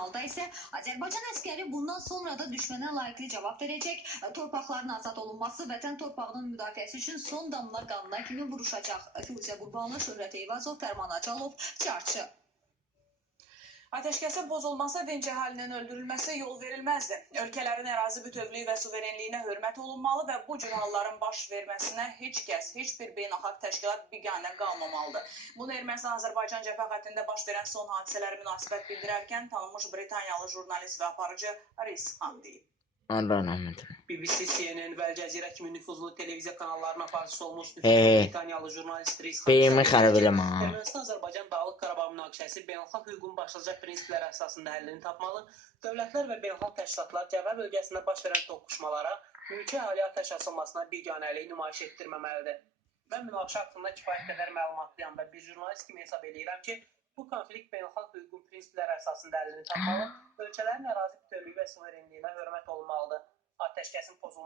Halda ise Azerbaycan əskəri bundan sonra da düşmənə layiqli cavab verəcək, torpaqların azad olunması, vətən torpağının müdafiəsi üçün son damlar qanuna kimi vuruşacaq. Firuzə Qurbanlı, Şöhrət Eyvazov, Fərman Acalov, Çarşı. Ateşkəsin pozulması, dinc əhalinin öldürülməsi yol verilməzdi. Ölkələrin ərazi bütövlüyü və suverenliyinə hörmət olunmalı və bu cür halların baş verməsinə heç kəs, heç bir beynəlxalq təşkilat biganə qalmamalıdır. Bunu Ermənistan-Azərbaycan cəbhə xəttində baş verən son hadisələrə münasibət bildirərkən tanınmış Britaniyalı jurnalist və aparıcı Riz Xan deyib. BBC, CNN və Cəzirə kimi nüfuzlu televiziya kanallarının aparıcısı olmuş nüfuzlu Britaniyalı jurnalist Riz Xan Ermənistan-Azərbaycan Dağlıq Qarabağ münaqişəsi beynəlxalq hüququn başlıca prinsipləri əsasında həllini tapmalı, dövlətlər və beynəlxalq təşkilatlar cəbhə bölgəsində baş verən toqquşmalara, mülki əhaliyə atəş açılmasına biganəlik nümayiş etdirməməlidir. Mən münaqişə haqqında kifayət qədər məlumatlıyam və bir jurnalist kimi hesab edirəm ki, bu konflikt beynəlxalq hüququn prinsipləri əsasında həllini tapmalı, ölkələrin ərazi bütövlüyü və suverenliyinə hörmət olunmalıdır. Ateşkəsin pozulması